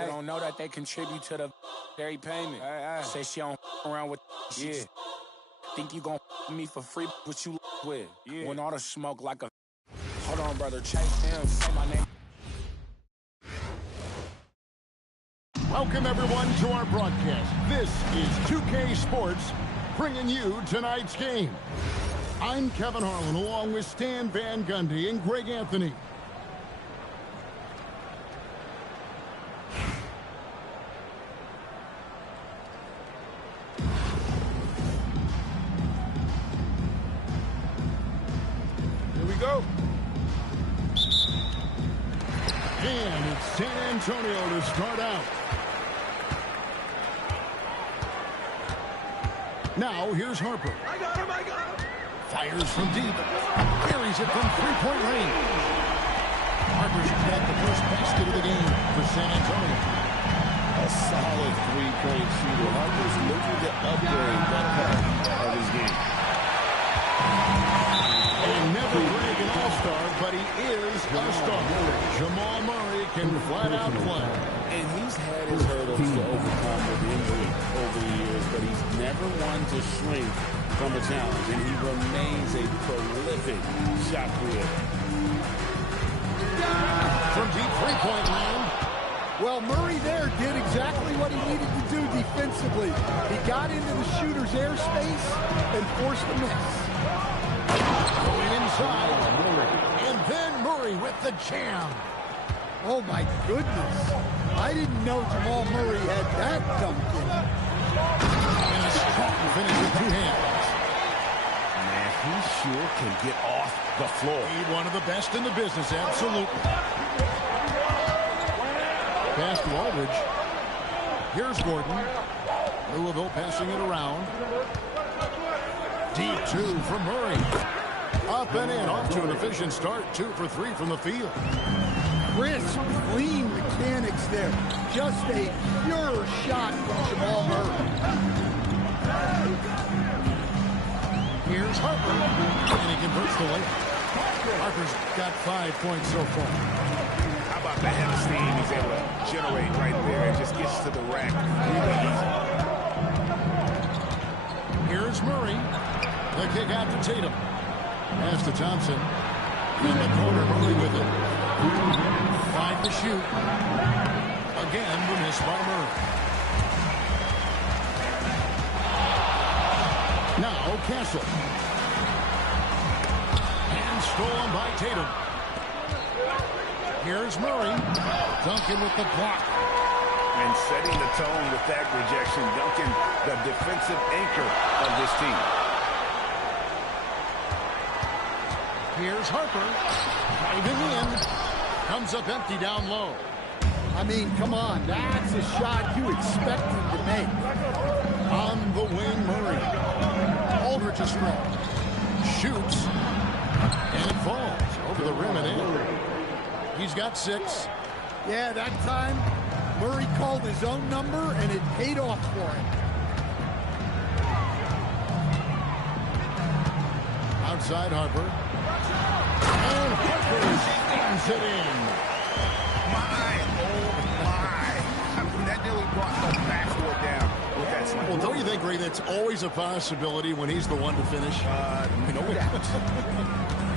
They don't know that they contribute to the very payment. Say she don't around with shit. Think you gon' me for free, what you with? When all the smoke like a. Hold on, brother. Chase him. Say my name. Welcome, everyone, to our broadcast. This is 2K Sports, bringing you tonight's game. I'm Kevin Harlan, along with Stan Van Gundy and Greg Anthony. Here we go. And it's San Antonio to start out. Now, here's Harper. I got him. Fires from deep. Carries it from three-point range. Harper's got the first basket of the game for San Antonio. A solid three-point shooter. Harper's looking to upgrade that part of his game. A never-breaking all-star, but he is a star. Jamal Murray can flat-out play. And he's had his hurdles to overcome with injury over the years, but he's never one to shrink from a challenge, and he remains a prolific shot creator. From deep three-point land. Well, Murray there did exactly what he needed to do defensively. He got into the shooter's airspace and forced a miss. Going inside. And then Murray with the jam. Oh, my goodness. I didn't know Jamal Murray had that dunked in. And a strong finish with two hands. Man, he sure can get off the floor. He's one of the best in the business, absolutely. Pass to Aldridge. Here's Gordon. Louisville passing it around. Deep two from Murray. Up and in, off to an efficient start. 2 for 3 from the field. Crisp, clean mechanics there. Just a pure shot from Jamal Murray. Here's Harper. And he converts the layup. Harper's got 5 points so far. How about the head of steam he's able to generate right there and just gets to the rack really easy. Here's Murray. The kick out to Tatum. Pass to Thompson. In the corner, Murray with it. 5 to shoot. Again, the miss by Murray. Now, Castle. And stolen by Tatum. Here's Murray. Duncan with the block. And setting the tone with that rejection. Duncan, the defensive anchor of this team. Here's Harper. Driving in. Comes up empty down low. I mean, come on. That's a shot you expect him to make. On the wing, Murray. Aldridge is strong. Shoots. And it falls over the rim and in. He's got 6. Yeah, that time, Murray called his own number, and it paid off for him. Outside Harper. And Harper slams it in. My, oh my. I mean, that nearly brought the backboard down with that slam. Well, don't you think, Ray, that's always a possibility when he's the one to finish? No doubt.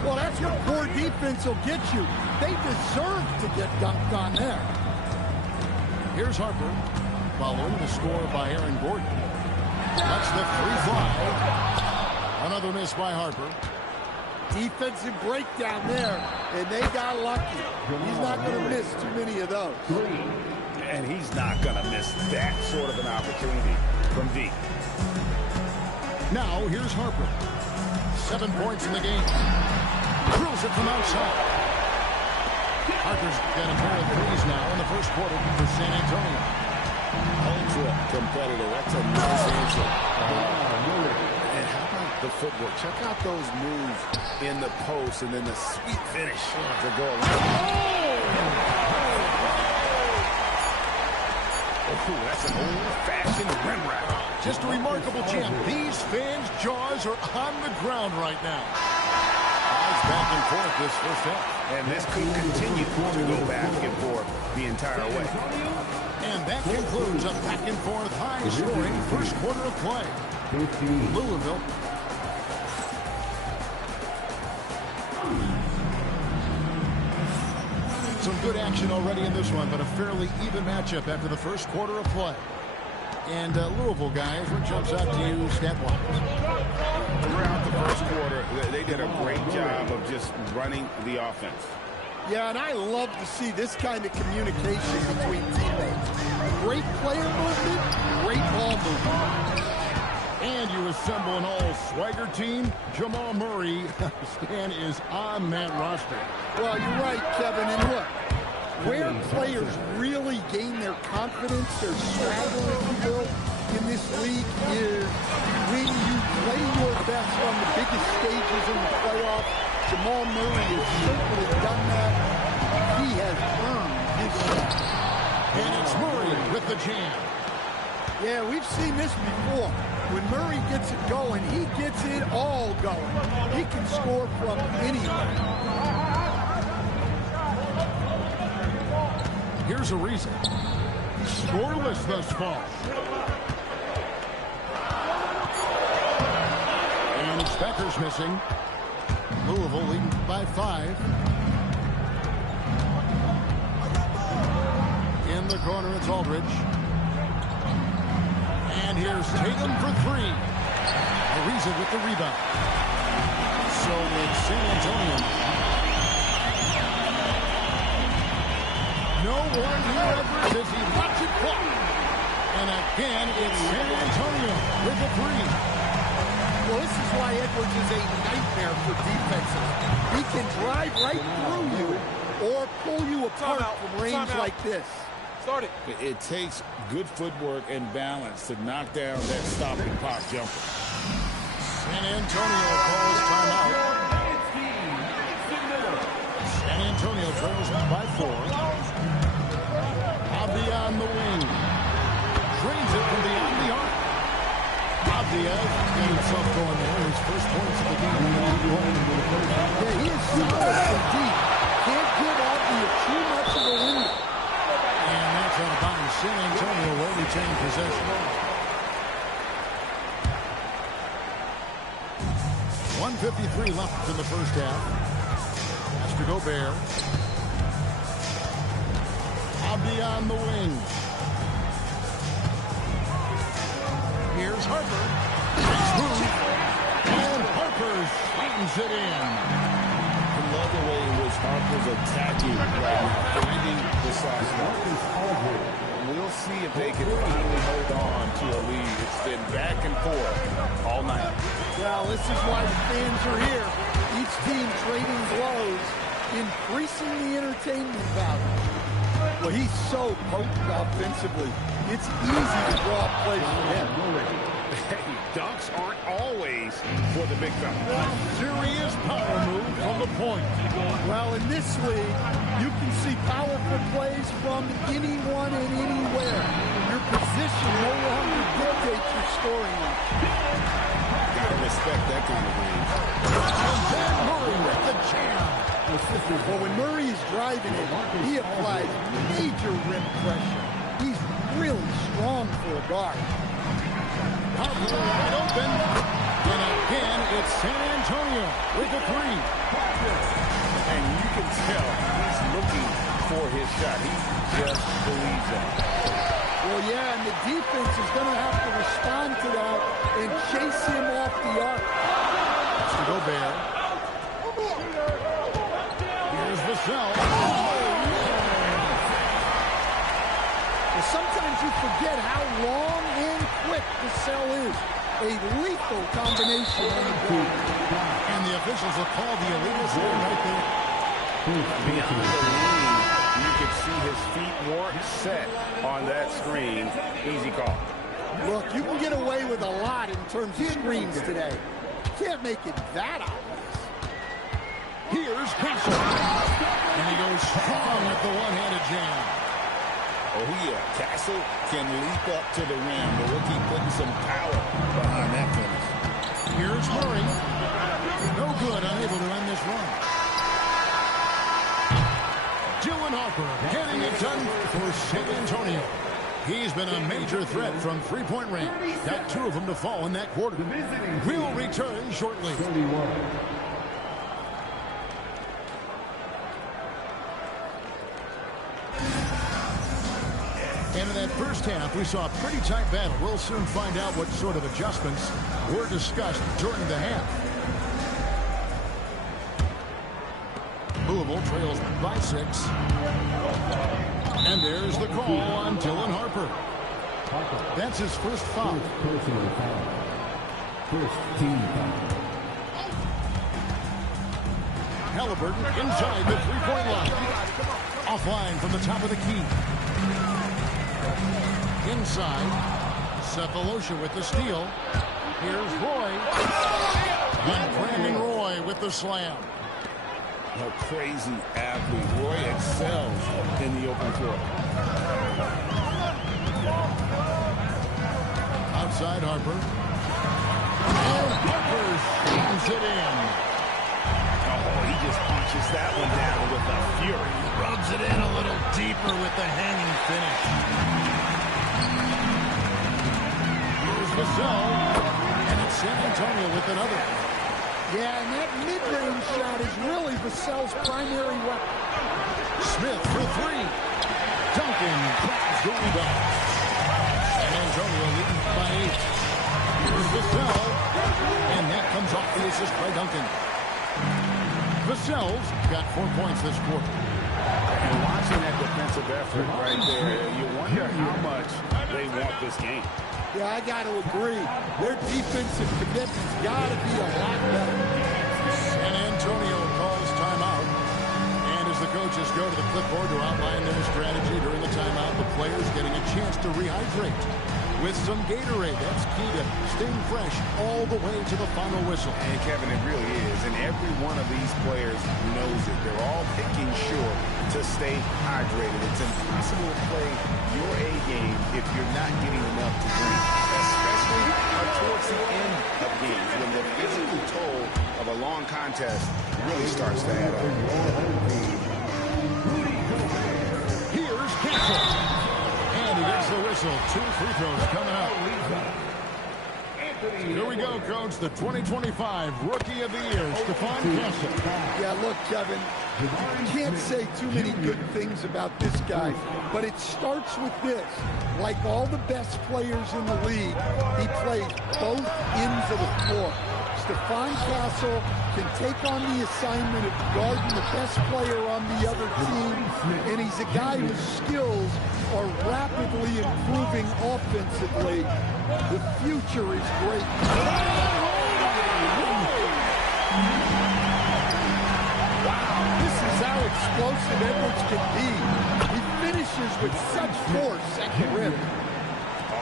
Well, that's what poor defense will get you. They deserve to get dunked on there. Here's Harper, following the score by Aaron Gordon. That's the 3-fly. Another miss by Harper. Defensive breakdown there, and they got lucky. He's not going to miss too many of those. And he's not going to miss that sort of an opportunity from deep. Now, here's Harper. 7 points in the game. Drills it from outside. Harper's got a pair of threes now in the first quarter for San Antonio. Ultra competitor. That's a nice answer. And how about the footwork? Check out those moves in the post and then the sweet finish to go around. Oh, that's an old-fashioned rim wrap. Just a remarkable jam. These fans' jaws are on the ground right now. Eyes back and forth this first half. And this could continue to go back and forth the entire way. That concludes a back-and-forth high-scoring first quarter of play. Louisville. Some good action already in this one, but a fairly even matchup after the first quarter of play. And Louisville, guys, what jumps out to you stat-wise? Throughout the first quarter, they did a great job of just running the offense. Yeah, and I love to see this kind of communication between teammates. Great player movement, great ball movement. And you assemble an all-swagger team. Jamal Murray, Stan, is on that roster. Well, you're right, Kevin. And look, where players really gain their confidence, their swagger, if you will, in this league is when you play your best on the biggest stages in the playoffs. Jamal Murray has certainly done that. He has earned his shot. And it's Murray with the jam. Yeah, we've seen this before. When Murray gets it going, he gets it all going. He can score from anywhere. Here's a reason. Scoreless thus far. And Becker's missing. Louisville leading by 5. In the corner, it's Aldridge. And here's Tatum for 3. Ariza with the rebound. So it's San Antonio. No one here ever as he lets it fly. And again, it's San Antonio with the 3. Well, this is why Edwards is a nightmare for defenses. He can drive right through you or pull you apart from range like this. It takes good footwork and balance to knock down that stopping pop jumper. San Antonio calls timeout. San Antonio trails by 4. Abdi on the wing. Drains it from beyond the arc. Abdi getting himself going there. His first points of the game. Yeah, he is solid from deep. Can't give Abdi too much of a window. And that's out of bounds. San Antonio will retain possession. 1:53 left in the first half. Has to go Bear. Abdi on the wing. Here's Harper. Nice move. And Harper slams it in. I love the way in which Harper's attacking right now, finding the soft spot. We'll see if they can finally hold on to a lead. It's been back and forth all night. Well, this is why the fans are here. Each team trading blows, increasing the entertainment value. Well, he's so potent offensively. It's easy to draw plays for him. Hey, dunks aren't always for the big fella. Serious power move from the point. Well, in this league, you can see powerful plays from anyone and anywhere. Your position no longer dictates your scoring line. Gotta respect that kind of range. And then Murray with the jam. Well, when Murray is driving it, he applies major rim pressure. He's really strong for a guard. Harper wide open. And again, it's San Antonio with the 3. And you can tell he's looking for his shot. He just believes in it. Well, yeah, and the defense is going to have to respond to that and chase him off the arc. It's to Gobert. Here's Vassell. Well, sometimes you forget how long and quick Vassell is. A lethal combination on the board. And the officials will call the illegal zone right there. Beyond the lead, you could see his feet weren't set on that screen. Easy call. Look, you can get away with a lot in terms of screens today. You can't make it that obvious. Here's Castle. And he goes strong with the one-handed jam. Oh, yeah. Castle can leap up to the rim, but we'll keep putting some power behind that finish. Here's Murray. No good, unable to end this run. Dylan Harper getting it done for San Antonio. He's been a major threat from three-point range. Got 2 of them to fall in that quarter. We'll return shortly. And in that first half, we saw a pretty tight battle. We'll soon find out what sort of adjustments were discussed during the half. Louisville trails by 6. And there's the call on Dylan Harper. That's his first foul. Personal foul. First team foul. Halliburton inside the three-point line. Offline from the top of the key. Inside. Cephalosha with the steal. Here's Roy. And Brandon Roy with the slam. A crazy athlete. Roy excels in the open court. Outside Harper. And Harper shoots it in. Oh, he just punches that one down with a fury. Rubs it in a little deeper with the hanging finish. Here's Vassell. And it's San Antonio with another. Yeah, and that mid-range shot is really Vassell's primary weapon. Smith for 3. Duncan grabs the rebound. San Antonio leading by 8. Here's Vassell. And that comes off the assist by Duncan. Vassell's got 4 points this quarter. And watching that defensive effort right there, you wonder how much they want this game. Yeah, I got to agree. Their defensive commitment's got to be a lot better. San Antonio calls timeout. And as the coaches go to the clipboard to outline their strategy during the timeout, the players getting a chance to rehydrate with some Gatorade. That's key to staying fresh all the way to the final whistle. And Kevin, it really is. And every one of these players knows it. They're all making sure to stay hydrated. It's impossible to play your A game if you're not getting enough to drink, especially towards the end of games when the physical toll of a long contest really starts to add up. Here's Castle. And he gets the whistle. 2 free throws coming up. Here we go, Coach. The 2025 Rookie of the Year, Stephon Castle. Yeah, look, Kevin, can't say too many good things about this guy, but it starts with this. Like all the best players in the league, he plays both ends of the floor. Stephon Castle can take on the assignment of guarding the best player on the other team, and he's a guy whose skills are rapidly improving offensively. The future is great. This is how explosive Edwards can be. He finishes with such force at the rim.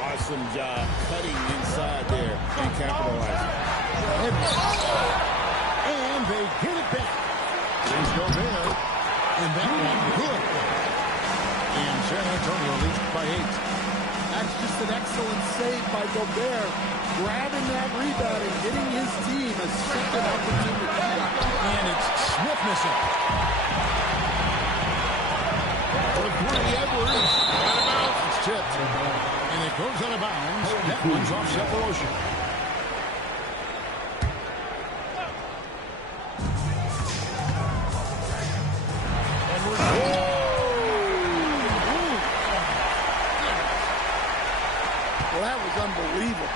Awesome job cutting inside there and capitalizing. And they get it back. Here's Gobert. And that one good. And San Antonio leads by 8. That's just an excellent save by Gobert, grabbing that rebound and getting his team a second opportunity. And it's Smith missing. For 3, Edwards. Out of bounds. It's tipped. And it goes out of bounds. That one's off Cephalosha. Edwards. Well, that was unbelievable.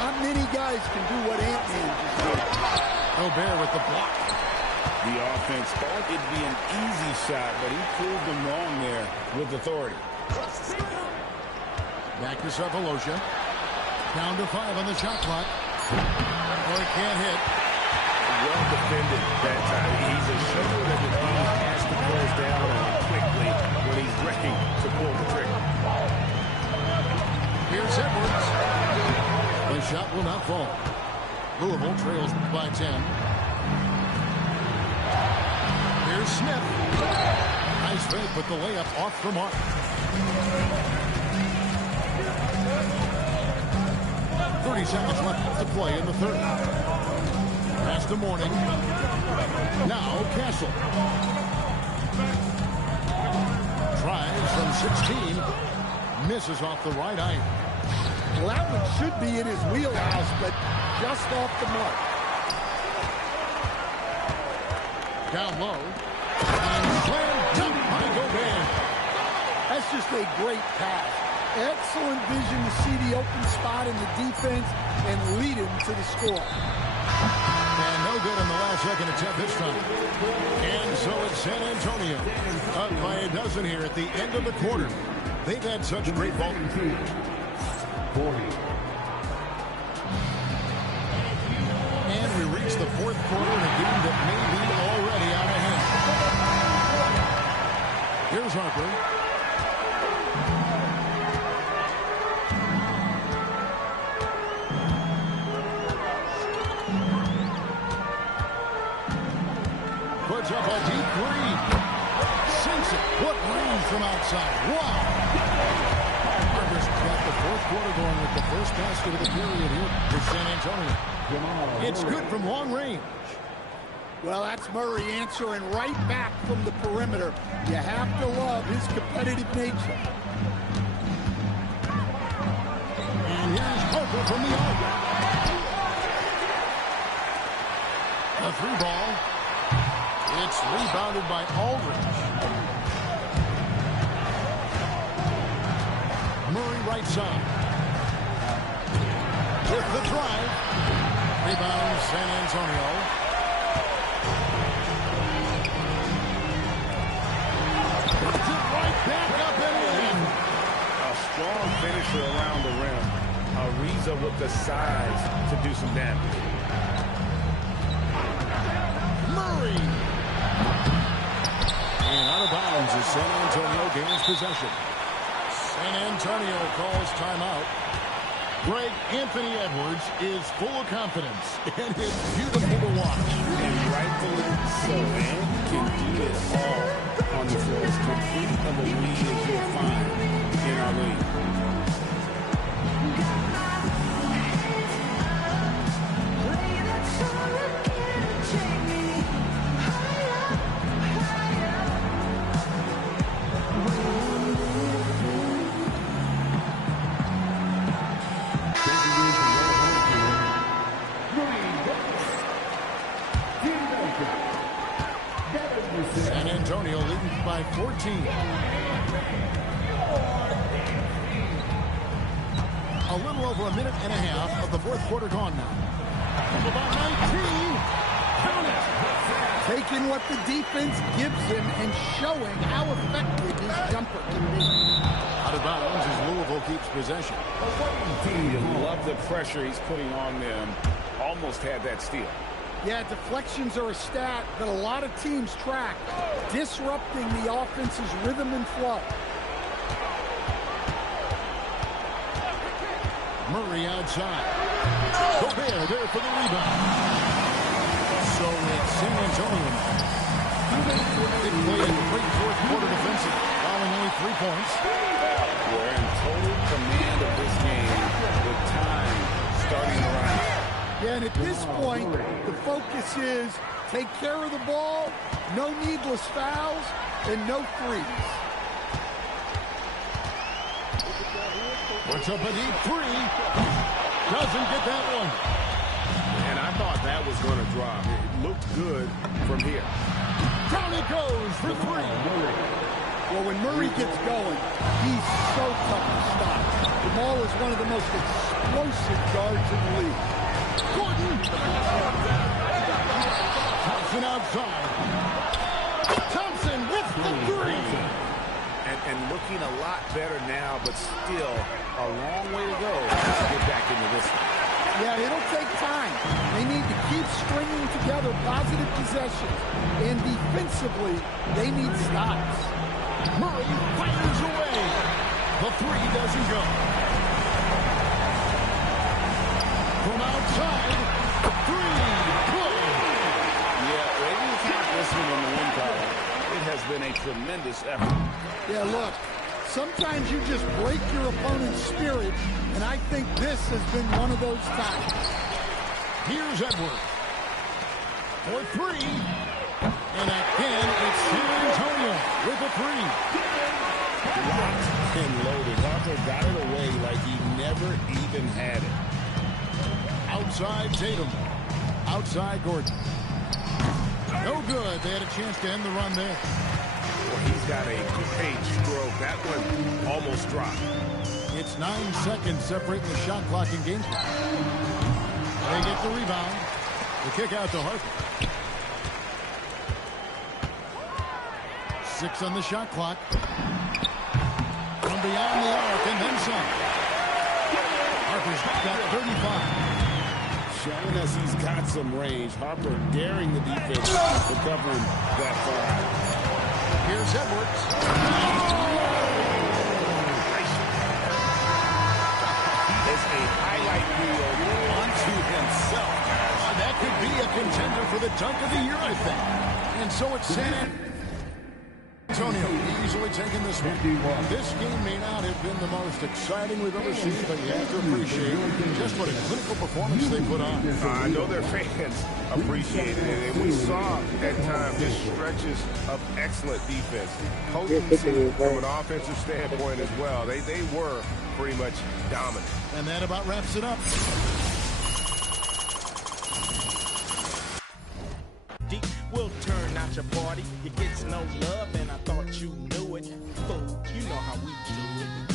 Not many guys can do what Ant-Man just did. Gobert with the block. The offense thought it'd be an easy shot, but he proved them wrong there with authority. Back to Cephalosha. Down to 5 on the shot clock. Oh, he can't hit. Well defended that time. He's a shoulder that the team has to close down on quickly when he's ready to pull the trigger. Here's Edwards. The shot will not fall. Louisville trails by 10. Here's Smith. Nice fake, but the layup off the mark. 30 seconds left to play in the third. Pass to Mourning. Now Castle. Tries from 16. Misses off the right iron. Well, that one should be in his wheelhouse, but just off the mark. Down low. And slam dunk by Gobert. That's just a great pass. Excellent vision to see the open spot in the defense and lead him to the score. And no good in the last second attempt this time. And so it's San Antonio up by a dozen here at the end of the quarter. They've had such great ball. 40. And we reach the fourth quarter in a game that may be already out of hand. Here's Harper. Puts up a deep three. Sinks it. What range from outside. Wow. Harper's got the fourth quarter going with the first basket of the period here for San Antonio. It's good from long range. Well, that's Murray answering right back from the perimeter. You have to love his competitive nature. And here's Harper from the arc. The three ball. It's rebounded by Aldridge. Murray right side. With the drive. Rebound San Antonio. Puts it right back up and in. A strong finisher around the rim. Ariza with the size to do some damage. Murray. And out of bounds as San Antonio gains possession. San Antonio calls timeout. Greg, Anthony Edwards is full of confidence, and it's beautiful to watch. And rightfully so, man. Can do it all on the floor. As complete of a lead as you'll find in our league. San Antonio leading by 14. A little over a minute and a half of the fourth quarter gone now. From about 19. Count it. Taking what the defense gives him and showing how effective his jumper can be. Out of bounds as Louisville keeps possession. You love the pressure he's putting on them. Almost had that steal. Yeah, deflections are a stat that a lot of teams track, disrupting the offense's rhythm and flow. Murray outside. Gobert there for the rebound. So it's San Antonio now. They played a great fourth quarter defensive, allowing only 3 points. We're in total command of this game with time starting to run out. Yeah, and at this point, the focus is take care of the ball, no needless fouls, and no threes. Puts up a deep three. Doesn't get that one. And I thought that was going to drop. It looked good from here. Down it goes for three. Well, when Murray gets going, he's so tough to stop. Jamal is one of the most explosive guards in the league. Gordon. Thompson outside. Thompson with the three. And looking a lot better now, but still a long way to go to get back into this one. Yeah, it'll take time. They need to keep stringing together positive possessions. And defensively, they need stops. Murray fires away. The three doesn't go. From outside, three. Good. Yeah, they didn't count this one in the win column. It has been a tremendous effort. Yeah, look, sometimes you just break your opponent's spirit, and I think this has been one of those times. Here's Edwards. For three. And again, it's San Antonio with a three. Locked and loaded up. Harper got it away like he never even had it. Outside Tatum. Outside Gordon. No good. They had a chance to end the run there. Well, he's got a great stroke. That one almost dropped. It's 9 seconds separating the shot clock and game clock. They get the rebound. The kick out to Harper. 6 on the shot clock. From beyond the arc and then some. Harper's got 35. Showing us he's got some range. Harper daring the defense for covering that far. Here's Edwards. He is a highlight reel unto himself. That could be a contender for the dunk of the year, I think. And so it's San Antonio easily taking this one. This game may not have been the most exciting we've ever seen, but you have to appreciate just what a clinical performance they put on. I know their fans appreciated it, and we saw at times just stretches of excellent defense. Potency from an offensive standpoint as well. They were pretty much dominant. And that about wraps it up. Will turn out your party. It gets no love, and I thought you knew it. Fool, you know how we do it.